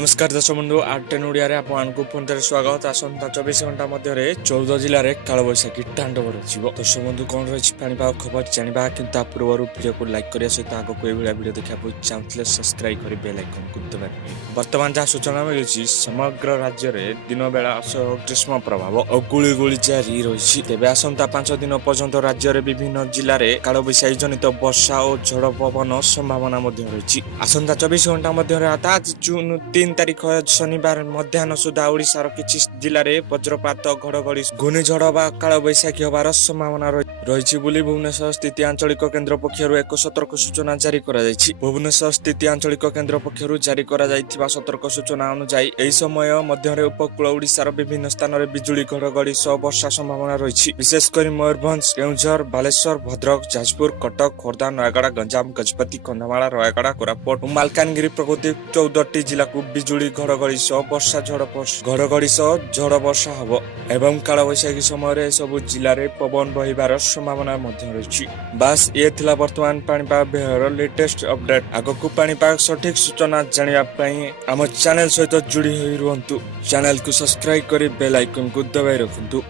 नमस्कार दर्शक बंधु आर्टेन ओडिया आपको पुणी थे स्वागत। आसंता 24 घंटा मध्य 14 जिले में कालबैशाखी तांडव रचिव। दर्शक बंधु कौन रही पाणीपाग खबर जाना कि पूर्व वीडियो को लाइक करने सहित आगे यह वीडियो देखा चाहते सब्सक्राइब कर बेल आइकन को दबाई। बर्तमान जहाँ सूचना मिली समग्र राज्य में दिन बेला असह्य ग्रीष्म प्रभाव और गुड़ी जारी रही। तेज आसंता 5 दिन पर्यंत राज्य में विभिन्न जिले में कालबैशाखी जनित वर्षा और झड़ पवन संभावना रही। आसंता 24 घंटा मध्य आज जून 3 तारिख शनिवार मध्याह्न सुधा ओडिशार किछि जिले में वज्रपात घड़घड़ी घूर्णिझड़ व कालबैशाखी होबार संभावना रही बोली भुवनेश्वर स्थित आंचलिक केन्द्र पक्षर एक सतर्क सूचना जारी करा जायछि। भुवनेश्वर स्थित आंचलिक केन्द्र पक्षर जारी करा जायथिबा सतर्क सूचना अनुसार एही समय मध्य उपकूल ओडिशार विभिन्न स्थान में बिजुली घड़घड़ी सह वर्षा संभावना रही। विशेषकर मयूरभंज केउझर बालेश्वर भद्रक जाजपुर कटक खोर्धा नयागड़ गंजाम गजपति कंधमाल रायगड़ा कोरापुट और मालकानगिरी प्रभृति 14टी जिला को बिजुली घड़घड़ी सह वर्षा घड़घड़ी सह झड़ वर्षा हब एवं कालबैशाखी समय सब जिले में पवन बहिबार संभावना रही। बास ये थिला वर्तमान पाणीपाग विभाग लेटेस्ट अपडेट। आगकू पाणीपाग सठिक सूचना जानापी आम चैनल सहित जोड़ी रुहतु। चैनल को सब्सक्राइब कर बेल आइकन को दबाई रखु।